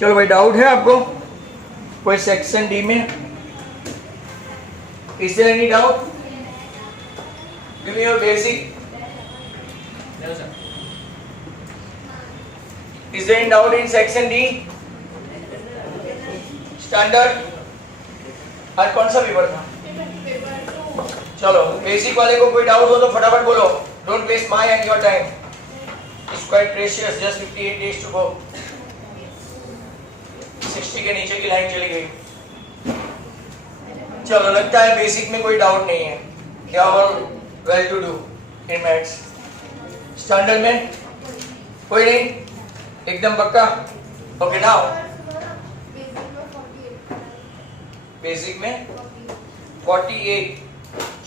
चलो भाई, डाउट है आपको कोई सेक्शन डी में? Is there any doubt? Give me your basic. No sir. Is there any doubt in section D? Standard आज कौन सा पेपर था? चलो बेसिक वाले को कोई डाउट हो तो फटाफट बोलो. Don't waste my and your time. It's quite precious. Just 58 days to go. 60 के नीचे की लाइन चली गई. चलो लगता है बेसिक में कोई डाउट नहीं है. क्या और well to do in maths. Standard में कोई नहीं, एकदम पक्का. ओके नाउ बेसिक में 48.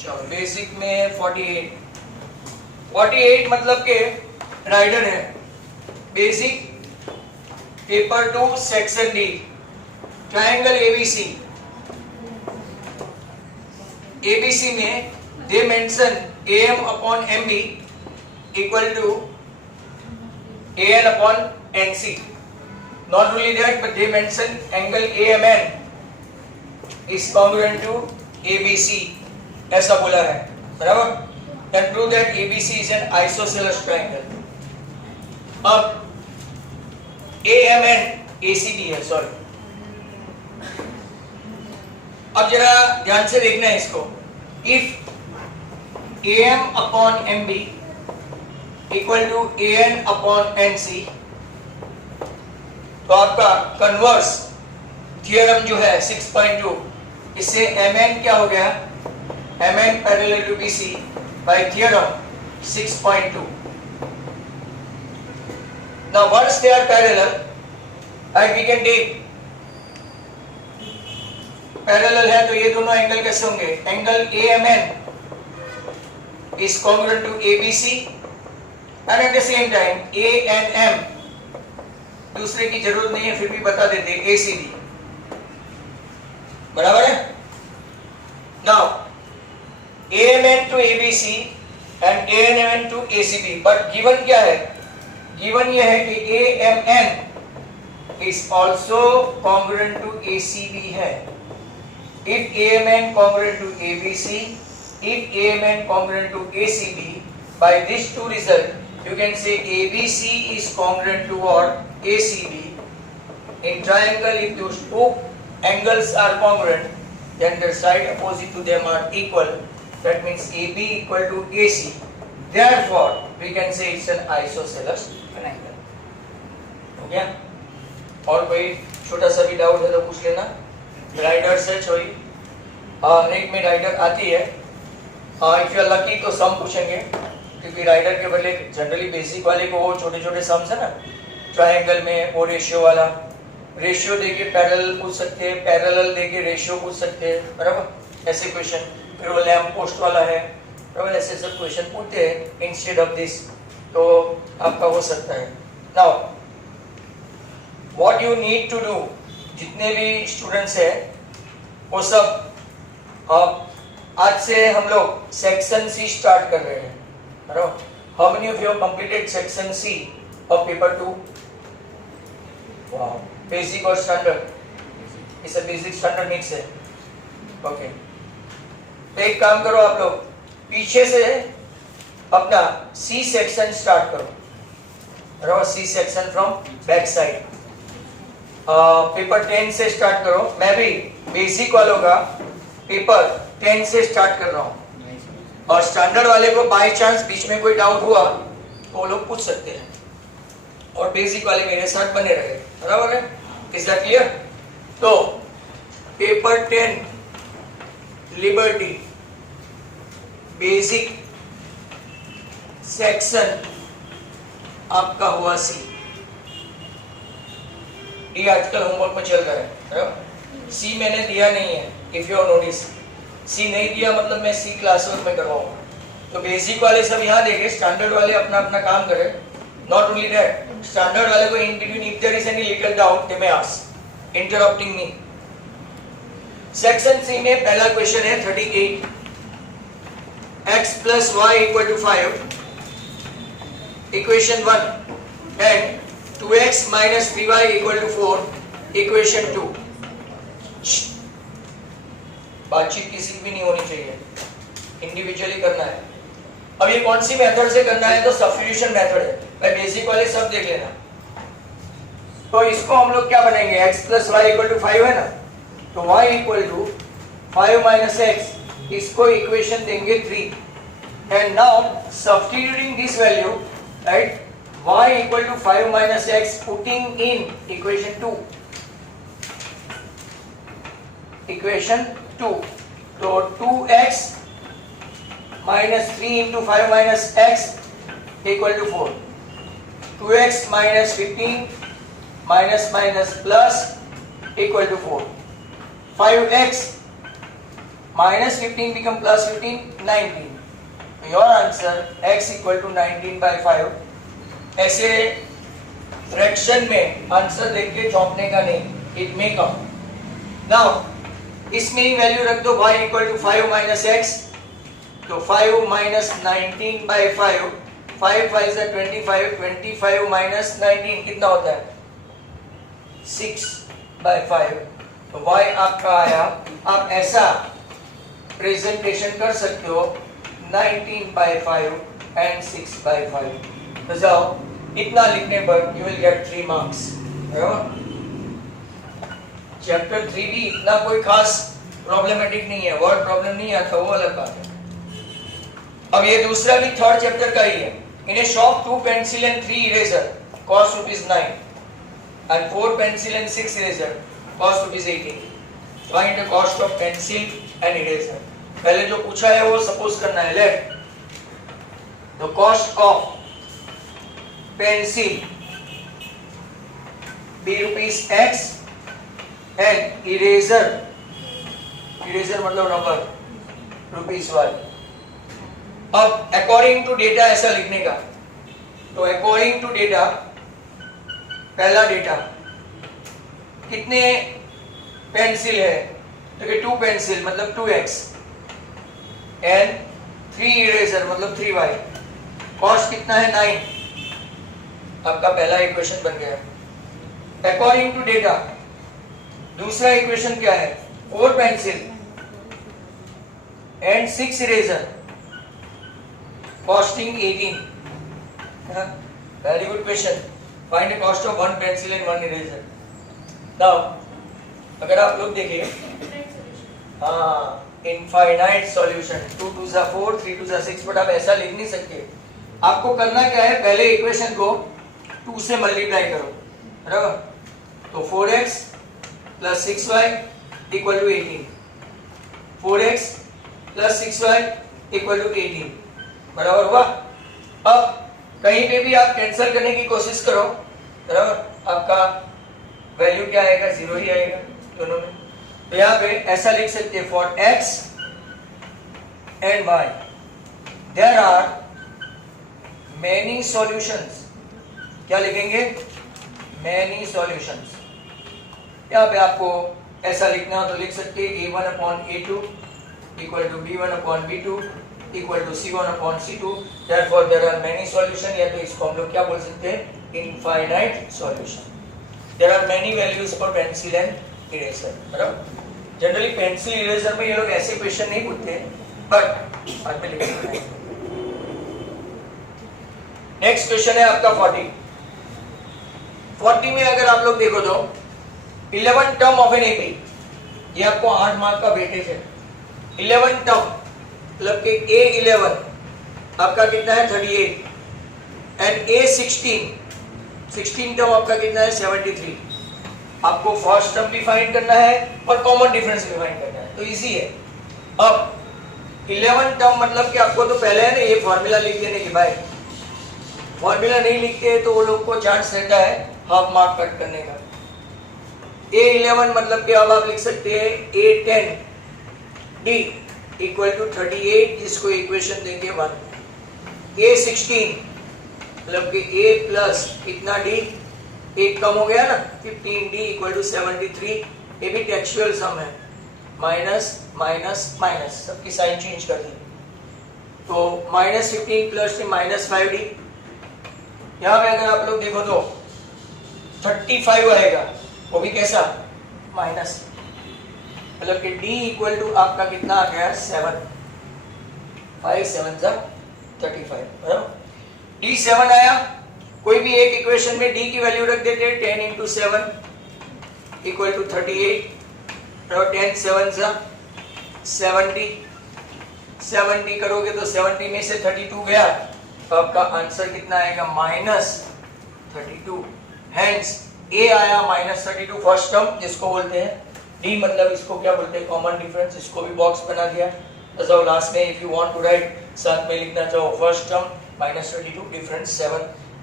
चलो बेसिक में 48 मतलब के राइडर है. Basic paper 2 section D. Triangle ABC. ABC में they mention AM upon MB equal to AN upon NC. Not only that, but they mention angle AMN is congruent to ABC. ऐसा बोला है, बराबर. Then prove that ABC is an isosceles triangle. अब AMN ACB है, sorry. अब जरा ध्यान से देखना है इसको. If AM upon MB equal to AN upon NC, तो आपका कन्वर्स थियरम जो है 6.2, इससे MN क्या हो गया? MN parallel to BC by theorem 6.2. Now once they are parallel, and we can take parallel है तो ये दोनों एंगल कैसे होंगे? Angle AMN is congruent to ABC and at the same time ANM, दूसरे की जरूरत नहीं है फिर भी बता देते ACD. बराबर है. Now AMN to ABC and ANM to ACB, but given क्या है? given ये है कि AMN is also congruent to ACB है. If AMN congruent to ABC, if AMN congruent to ACB, by these two results, you can say ABC is congruent to what? ACB. In triangle, if those two angles are congruent, then the side opposite to them are equal. That means AB equal to AC. Therefore, we can say it's an isosceles triangle. हो गया? और कोई छोटा सा भी doubt है तो पूछ लेना. राइडर से छोड़ी एक में राइडर आती है. इफ यू आर लकी तो सम पूछेंगे, क्योंकि राइडर के बदले जनरली बेसिक वाले को वो छोटे छोटे सम्स है ना. ट्रायंगल में वो रेशियो वाला, रेशियो देके पैरेलल पूछ सकते हैं, पैरेलल देके रेशियो पूछ सकते हैं, बराबर. ऐसे क्वेश्चन. फिर वो लैम्प पोस्ट वाला है, बराबर. ऐसे सब क्वेश्चन पूछते हैं इंस्टेड ऑफ दिस, तो आपका हो सकता है. Now what you need to do, जितने भी स्टूडेंट्स हैं वो सब आज से हम लोग सेक्शन सी स्टार्ट कर रहे हैं, बराबर. How many of you have completed section C of paper 2? Wow. Basic और स्टैंडर्ड. इस बेसिक स्टैंडर्ड मिक्स है. ओके. तो एक काम करो आप लोग, पीछे से अपना सी सेक्शन स्टार्ट करो, बराबर. C section from back side. Paper 10 से स्टार्ट करो. मैं भी बेसिक वालों का पेपर 10 से स्टार्ट कर रहा हूँ, और स्टैंडर्ड वाले को बाय चांस बीच में कोई डाउट हुआ तो वो लोग पूछ सकते हैं, और बेसिक वाले मेरे साथ बने रहे, बराबर है. Is that clear? तो पेपर 10 लिबर्टी बेसिक सेक्शन आपका हुआ सी. डी आजकल होमवर्क में चल रहा है, बराबर. सी मैंने दिया नहीं है. इफ यू नोटिस, सी नहीं दिया मतलब मैं सी क्लासवर्क में करवाऊंगा. तो बेसिक वाले सब यहाँ देखे, स्टैंडर्ड वाले अपना अपना काम करें. नॉट ओनली दैट, स्टैंडर्ड वाले को in between if there is any little doubt they may ask, interrupting me. Section C में पहला क्वेश्चन है 38. x plus y equal to 5, equation 1, and 2x minus 3y equal to 4 equation 2। बातचीत किसी की भी नहीं होनी चाहिए, इंडिविजुअली करना है। अब ये कौन सी मेथड से करना है, तो सब्स्टिट्यूशन मेथड है भाई, बेसिक वाले सब देख लेना। तो इसको हम लोग क्या बनाएंगे, x plus y equal to 5 है ना, तो y equal to 5 minus x, इसको इक्वेशन देंगे 3। And now substituting this value, right, y equal to 5 minus x, putting in equation 2, equation 2, तो 2x minus 3 into 5 minus x equal to 4, 2x minus 15 minus minus plus equal to 4, 5x minus 15 become plus 15, 19. Your answer x equal to 19 by 5. ऐसे fraction में answer देख के चौंकने का नहीं, it may come. Now इसमें ही value रख दो, y equal to 5 minus x, तो 5 minus 19 by 5, 5 5 is 25, 25 minus 19 कितना होता है, 6 by 5, तो y आपका आया। आप ऐसा प्रेजेंटेशन कर सकते हो 19 by 5 and 6 by 5, तो जाओ इतना लिखने पर you will get 3 marks. Chapter 3 भी इतना कोई खास प्रॉब्लमेटिक नहीं है, वर्ड प्रॉब्लम नहीं आता, वो अलग बात है। अब ये दूसरा भी थर्ड चैप्टर का ही है। In a shop 2 pencil and 3 eraser cost ₹9 and 4 pencil and 6 eraser cost ₹18. Find the cost of pencil and eraser. पहले जो पूछा है वो सपोज करना है। Let the cost of pencil be ₹X and eraser, eraser मतलब रबर, ₹Y। अब according to data ऐसा लिखने का, तो अकॉर्डिंग टू डेटा, पहला डेटा कितने पेंसिल है, तो कि 2 पेंसिल मतलब 2x एंड 3 इरेजर मतलब 3y, कॉस्ट कितना है 9। आपका पहला इक्वेशन बन गया अकॉर्डिंग टू डेटा। दूसरा इक्वेशन क्या है, 4 pencil and 6 eraser costing 18। Very good question. Find the cost of 1 pencil and 1 eraser. Now, अगर आप लोग देखिए, हाँ, इनफाइनाइट सॉल्यूशन, 2 2 4, 3 2 6, बट आप ऐसा लिख नहीं सकते। आपको करना क्या है, पहले इक्वेशन को 2 से मल्टीप्लाई करो, बराबर, तो 4x plus 6y equal to 18, 4x plus 6y equal to 18, बराबर हुआ। अब कहीं पे भी आप कैंसिल करने की कोशिश करो, बराबर, आपका वैल्यू क्या आएगा, 0 ही आएगा दोनों में। तो यहाँ पे ऐसा लिख सकते हैं, for x and y there are many solutions. क्या लिखेंगे, मेनी सॉल्यूशंस। यहाँ पे आपको ऐसा लिखना हो तो लिख सकते हैं a1/a2 equal to b1/b2 equal to c1/c2, therefore there are many solution, या तो इसको हम लोग क्या बोल सकते हैं, infinite solution. There are many values for pencil and eraser, बराबर। जनरली पेंसिल इरेजर में ये लोग ऐसे क्वेश्चन नहीं पूछते, बट बाद में लिख सकते हैं। नेक्स्ट क्वेश्चन है आपका 40 में अगर आप लोग देखो तो 11 टर्म ऑफ एन एपी, ये आपको 8 मार्क का वेटेज है। 11 टर्म मतलब कि A11 आपका कितना है 38 एंड A16 टर्म आपका कितना है 73। आपको फर्स्ट टर्म भी फाइंड करना है और कॉमन डिफरेंस भी फाइंड करना है, तो इजी है। अब 11 टर्म मतलब कि आपको तो पहले है ना ये फॉर्मूला लिख देने के भाई, फॉर्मूला नहीं लिखते तो वो लोग को चांस रहता है हाफ मार्क कट करने का। A11 मतलब कि अब आप लिख सकते हैं A10D इक्वल टू 38, जिसको इक्वेशन देंगे 1। A16 मतलब कि A प्लस कितना D, एक कम हो गया ना, 15D इक्वल टू 73। ये भी टेक्सचुअल सम है, माइनस माइनस माइनस, सबकी साइन चेंज कर दी, तो -15 प्लस -5D। यहाँ पे अगर आप लोग देखो तो 35 आएगा, वो भी कैसा, माइनस, मतलब कि d इक्वल टू आपका कितना आ गया, 7, 5 7 जा 35, बराबर। d 7 आया, कोई भी एक इक्वेशन में d की वैल्यू रख देते हैं, 10 इंटू 7 इक्वल टू 38, और 10 7 जा 70, 70 करोगे तो 70 में से 32 गया, तो आपका आंसर कितना आएगा, -32। हेंस a आया -32 फर्स्ट टर्म, जिसको बोलते हैं d, मतलब इसको क्या बोलते हैं, कॉमन डिफरेंस। इसको भी बॉक्स बना दिया। तो लास्ट में if you want to write, साथ में लिखना चाहो फर्स्ट टर्म -32 डिफरेंस 7,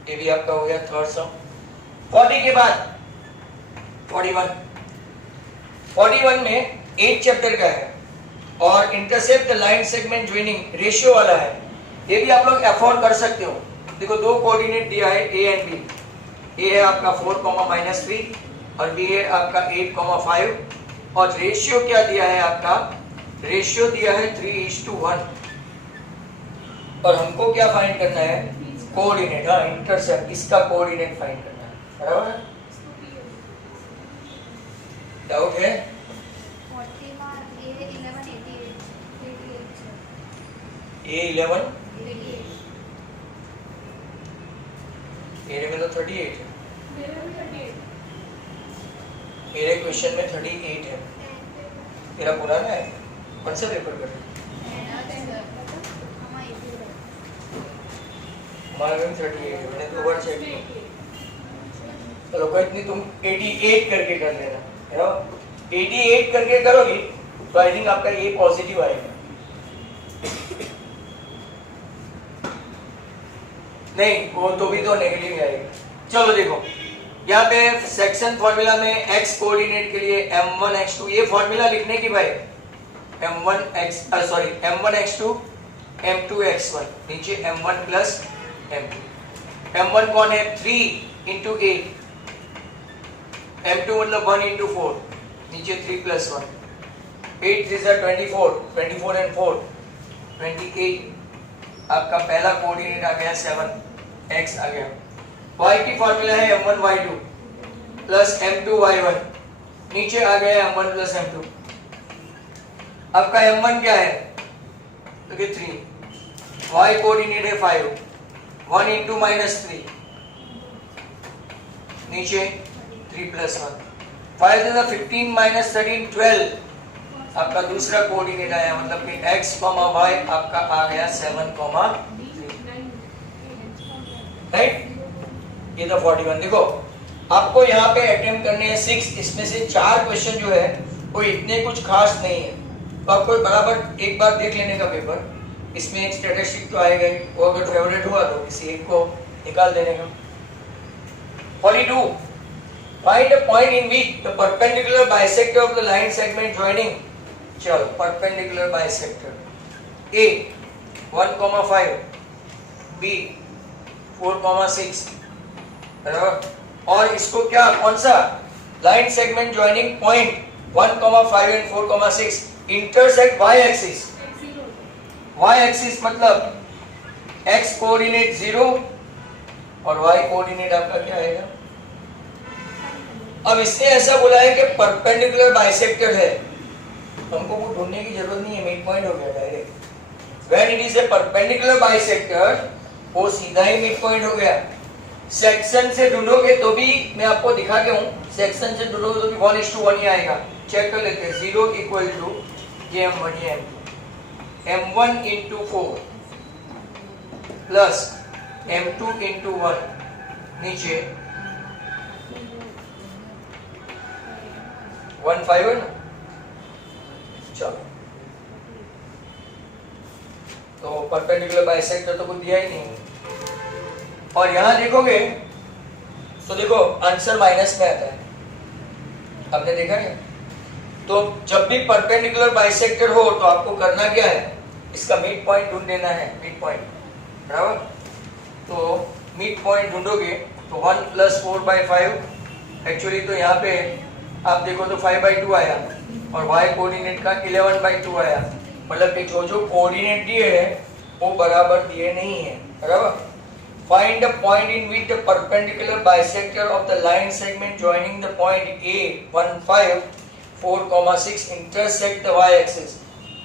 ये भी आपका हो गया थर्ड टर्म। 40 के बाद 41 में 8 चैप्टर का है और intercept the line segment joining ratio वाला है। ये भी आप लोग अफोर्ड कर सकते हो। देखो दो कोऑर्डिनेट दिया है a एंड b, a है आपका 4,-3 और b है आपका 8,5 और रेशियो क्या दिया है आपका, रेशियो दिया है 3:1 और हमको क्या फाइंड करना है, कोऑर्डिनेट, हाँ इंटरसेप्ट, इसका कोऑर्डिनेट फाइंड करना है, बराबर है। डाउट है? A11 मेरे में तो 38 है, मेरे क्वेश्चन में 38 है। तेरा पुराना है, कौन सा पेपर कर रहे? हमारे में 38 है, मैंने तो वर्ड चेक किया। चलो कोई नहीं, तुम 88 करके कर लेना, है ना? 88 करके करोगी तो आई थिंक आपका ये पॉजिटिव आएगा। नहीं वो तो भी तो नेगेटिव आएगा। चलो देखो यहाँ पे सेक्शन फॉर्मूला में x कोऑर्डिनेट के लिए m1 x2, ये फॉर्मूला लिखने की भाई m1 x2 m2 x1, नीचे m1 प्लस m2। m1 कौन है, 3 इंटू 8, m2 मतलब 1 इंटू 4, नीचे 3 प्लस 1, 8 3 24, 24 एंड 4 28। आपका पहला कोऑर्डिनेट आ गया 7, x आ गया। y की फॉर्मूला है m1 y2 plus m2 y1, नीचे आ गया m1 प्लस m2। आपका m1 क्या है, तो 3, y कोऑर्डिनेट है 5, 1 इंटू -3, नीचे 3 प्लस 1, 5 15 -13 12। आपका दूसरा कोऑर्डिनेट आया, मतलब कि x, y आपका आ गया 7, राइट। ये तो 41। देखो आपको यहाँ पे अटेम्प्ट करने हैं 6, इसमें से 4 क्वेश्चन जो है वो इतने कुछ खास नहीं है, तो आपको बराबर एक बार देख लेने का पेपर। इसमें एक स्टैटिस्टिक तो आएगा ही, वो अगर फेवरेट हुआ तो किसी एक को निकाल देने का। 42, find a point in which the perpendicular bisector of the line segment joining, चलो परपेंडिकुलर बाइसेक्टर A 1,5, B 4,6, बराबर। और इसको क्या, कौन सा line segment joining point 1,5 and 4,6 intersect y axis. y axis मतलब x कोऑर्डिनेट 0 और y कोऑर्डिनेट आपका क्या आएगा। अब इसने ऐसा बोला है कि परपेंडिकुलर बाइसेक्टर है, हमको वो ढूंढने की जरूरत नहीं है, मिड पॉइंट हो गया direct. When it is a perpendicular bisector, वो सीधा ही मिड पॉइंट हो गया। सेक्शन से ढूंढोगे तो भी मैं आपको दिखा के हूं, सेक्शन से ढूंढोगे तो भी 1:1 ही आएगा। चेक कर लेते हैं, 0 इक्वल टू ये m1 ये m1 into 4 plus m2 into 1, नीचे 1,5 है ना। चलो तो परपेंडिकुलर बाइसेक्टर तो कुछ दिया ही नहीं, और यहां देखोगे तो देखो आंसर माइनस में आता है, आपने देखा है। तो जब भी परपेंडिकुलर बाइसेक्टर हो तो आपको करना क्या है, इसका मिड पॉइंट ढूंढ लेना है, मिड पॉइंट, बराबर। तो मिड पॉइंट ढूंढोगे तो 1 प्लस 4/5, एक्चुअली तो यहाँ पे आप देखो तो 5/2 आया और y कोऑर्डिनेट का 11/2 आया, मतलब कि जो जो कोऑर्डिनेट दिए हैं वो बराबर दिए नहीं है, बराबर। Find the point in which the perpendicular bisector of the line segment joining the point A 15 4,6 intersect the y-axis.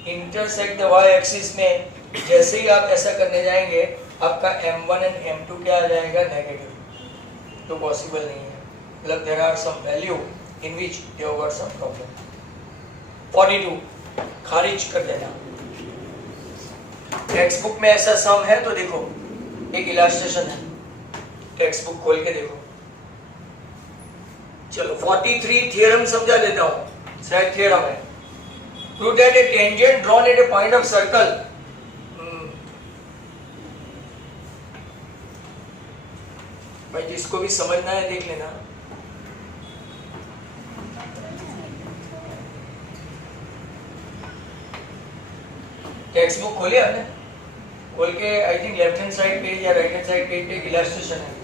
Intersect the y-axis में जैसे ही आप ऐसा करने जाएंगे आपका m1 and m2 क्या आ जाएगा नेगेटिव, तो पॉसिबल नहीं है, मतलब there are some value in which they have got some problem. 42 खारिज कर देना. टेक्स्ट बुक में ऐसा सम है तो देखो एक इलास्ट्रेशन है, टेक्स्ट बुक खोल के देखो. चलो 43 थ्योरम समझा देता हूं, शायद थ्योरम है. Prove that a tangent drawn at a point of circle भाई जिसको भी समझना है देख लेना. टेक्स्ट बुक खोले आपने, खोल के I think left hand side page या राइट हैंड साइड पेज पे इलास्ट्रेशन है.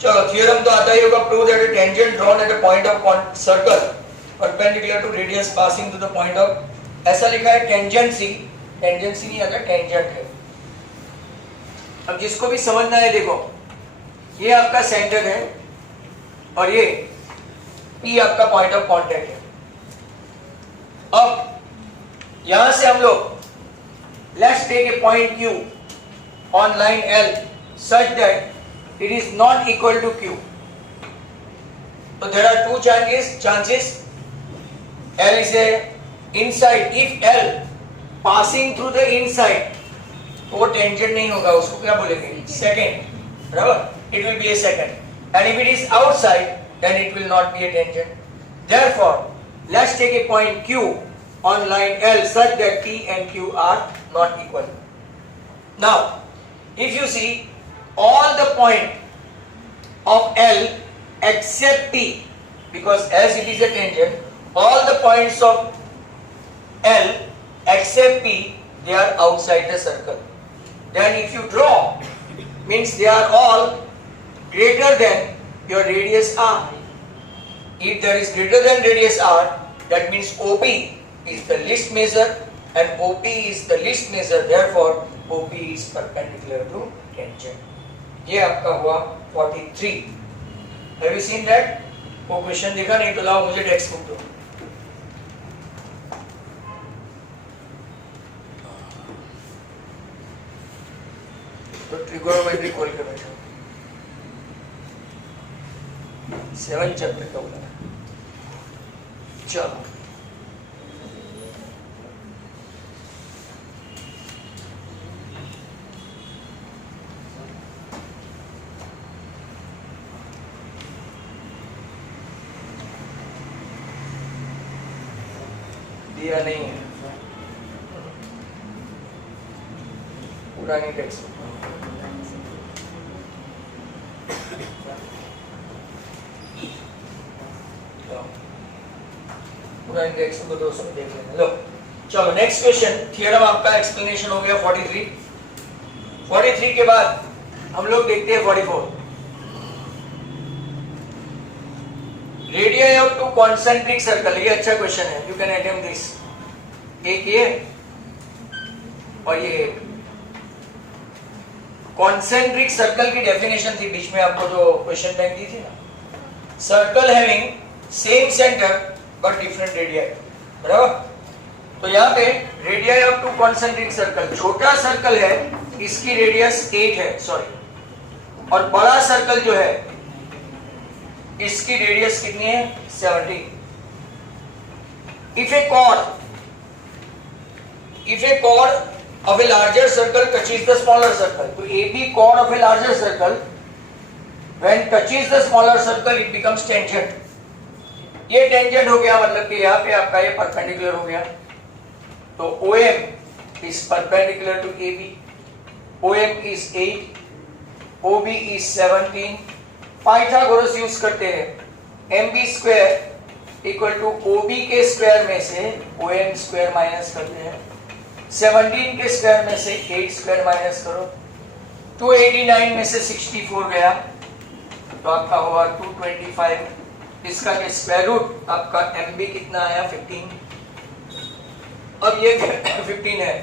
चलो थ्योरम तो आता ही होगा. Prove that a tangent drawn at a point of circle perpendicular to radius passing to the point of, ऐसा लिखा है टेंजेंसी, टेंजेंसी नहीं आता टेंजेंट है. अब जिसको भी समझना है देखो, ये आपका सेंटर है और ये P आपका पॉइंट ऑफ कांटेक्ट है. अब यहां से हम लोग let's take a point Q on line L such that it is not equal to Q. So there are two chances. L is a inside. If L passing through the inside, तो वो tangent नहीं होगा, उसको क्या बोलेंगे second, बराबर. It will be a second. And if it is outside, then it will not be a tangent. Therefore, let's take a point Q on line L such that P and Q are not equal. Now, if you see all the point of L except P, because as it is a tangent, all the points of L except P, they are outside the circle. Then if you draw, means they are all greater than your radius R. If there is greater than radius R, that means OP is the least measure and OP is the least measure, therefore OP is perpendicular to tangent. ये आपका हुआ 43. Have you seen that? वो question देखा नहीं तो लाओ मुझे text book दो. तो ट्रिगोनोमेट्री खोल के बैठो. 7 चैप्टर का बोला. चलो दिया नहीं है, पुरानी टेक्स्ट पूरा इंडेक्स को दोस्तों देख लेना. लो चलो नेक्स्ट क्वेश्चन. थ्योरम आपका एक्सप्लेनेशन हो गया 43. 43 के बाद हम लोग देखते हैं 44. Radius of to concentric circle. ये अच्छा क्वेश्चन है, यू कैन अटेम्प्ट दिस. एक ये और ये कॉन्सेंट्रिक सर्कल की डेफिनेशन थी बीच में आपको जो क्वेश्चन बैंक दी थी ना. Circle having same centre but different radii, बराबर. तो यहाँ पे radii of to concentric circle, छोटा सर्कल है इसकी रेडियस 8 है, सॉरी, और बड़ा सर्कल जो है इसकी रेडियस कितनी है 17. If a chord of a larger circle touches the smaller circle, तो AB chord of a larger circle when touches the smaller circle it becomes tangent. ये टेंजेंट हो गया, मतलब कि यहाँ पे आपका ये परपेंडिकुलर हो गया. तो OM is perpendicular to AB, OM is 8, OB is 17. Pythagoras use करते हैं. MB square equal to OB के स्क्वायर में से OM स्क्वायर माइनस करते हैं. 17 के स्क्वायर में से 8 स्क्वायर माइनस करो. 289 में से 64 गया तो आपका हुआ 225. इसका के स्क्वायर रूट आपका MB कितना आया 15. अब ये 15 है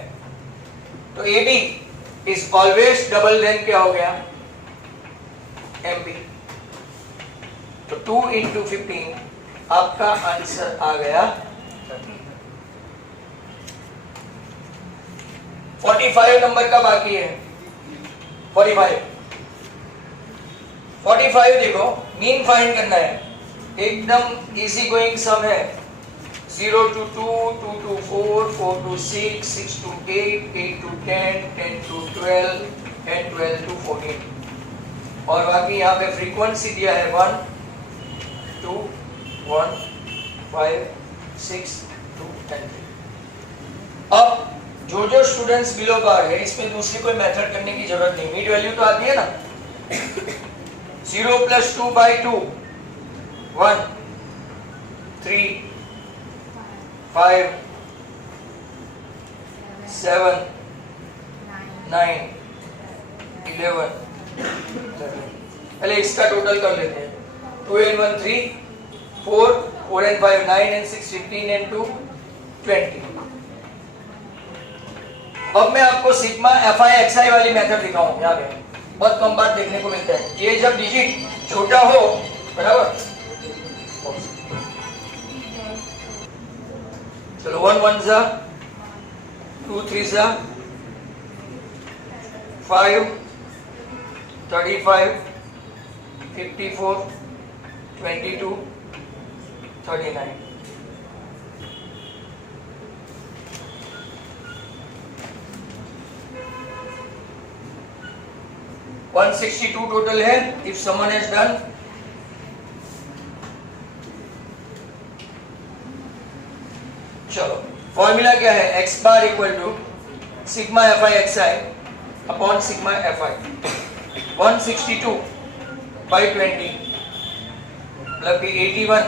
तो AB is always double then क्या हो गया एमबी। तो 2 into 15 आपका आंसर आ गया 45 नंबर का बाकी है। 45 देखो, मीन फाइंड करना है, एकदम इजी गोइंग सम है। 0 to 2, 2 to 4, 4 to 6, 6 to 8, 8 to 10, 10 to 12 and 12 to 14। और बाकी यहाँ पे फ्रीक्वेंसी दिया है 1 2 1 5 6 2 and 3। अब जो जो स्टूडेंट्स बिलो बार है इसमें दूसरी कोई मेथड करने की जरूरत नहीं, मीड वैल्यू तो आती है ना। 0 plus 2 by 2 1 3 5 7 9 11 13। पहले इसका टोटल कर लेते हैं। 2 and 1 3 4 4 and 5 9 and 6 15 and 2 20। अब मैं आपको सिग्मा एफ आई एक्स आई वाली मेथड दिखाऊं। यहाँ पे बहुत कम बार देखने को मिलता है, ये जब डिजिट छोटा हो, बराबर। चलो 1 1 जा 2 3 जा 5 35 54 22 39। 162 टोटल है। इफ समवन हैज डन, चलो फॉर्मूला क्या है, x bar equal to sigma F I X I upon sigma F I. 162 by 20 मतलब कि 81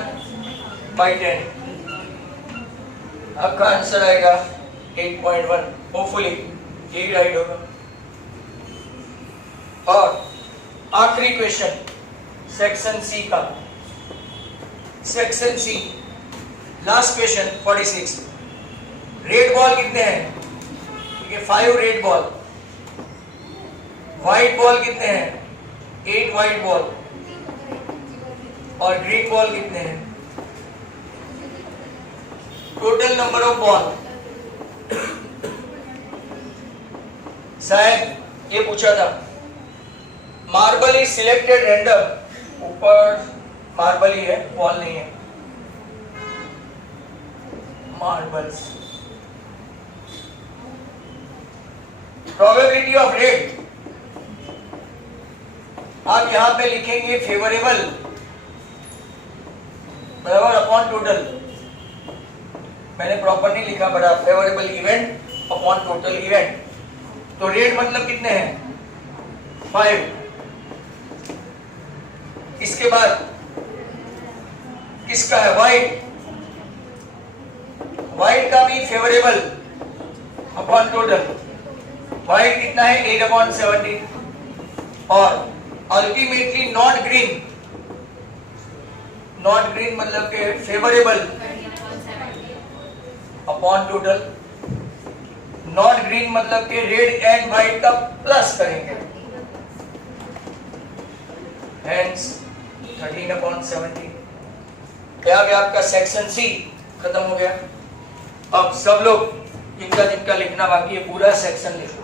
by 10, आपका आंसर आएगा 8.1। होपफुली यही राइट होगा। और आखिरी क्वेश्चन सेक्शन सी का, section C last question 46। Red ball कितने हैं? ठीक है, 5 रेड बॉल। व्हाइट बॉल कितने हैं? 8 व्हाइट बॉल। और ग्रीन बॉल कितने हैं? Total number of ball. शायद ये पूछा था। मार्बल इज सिलेक्टेड रैंडम, ऊपर मार्बल ही है, बॉल नहीं है। मार्बल्स। प्रोबेबिलिटी ऑफ रेड आप यहां पे लिखेंगे फेवरेबल बराबर अपॉन टोटल। मैंने प्रॉपर नहीं लिखा, बड़ा favourable event upon total event. तो रेड मतलब कितने हैं? 5। इसके बाद किसका है? व्हाइट। व्हाइट का भी फेवरेबल अपॉन टोटल। व्हाइट कितना है? 8/70। और ultimately not green, not green मतलब के favourable upon total. Not green मतलब के रेड एंड व्हाइट का प्लस करेंगे, हेंस 13/70। क्या भी आपका सेक्शन सी खत्म हो गया। अब सब लोग जिनका जिनका लिखना बाकी है पूरा सेक्शन लिखो।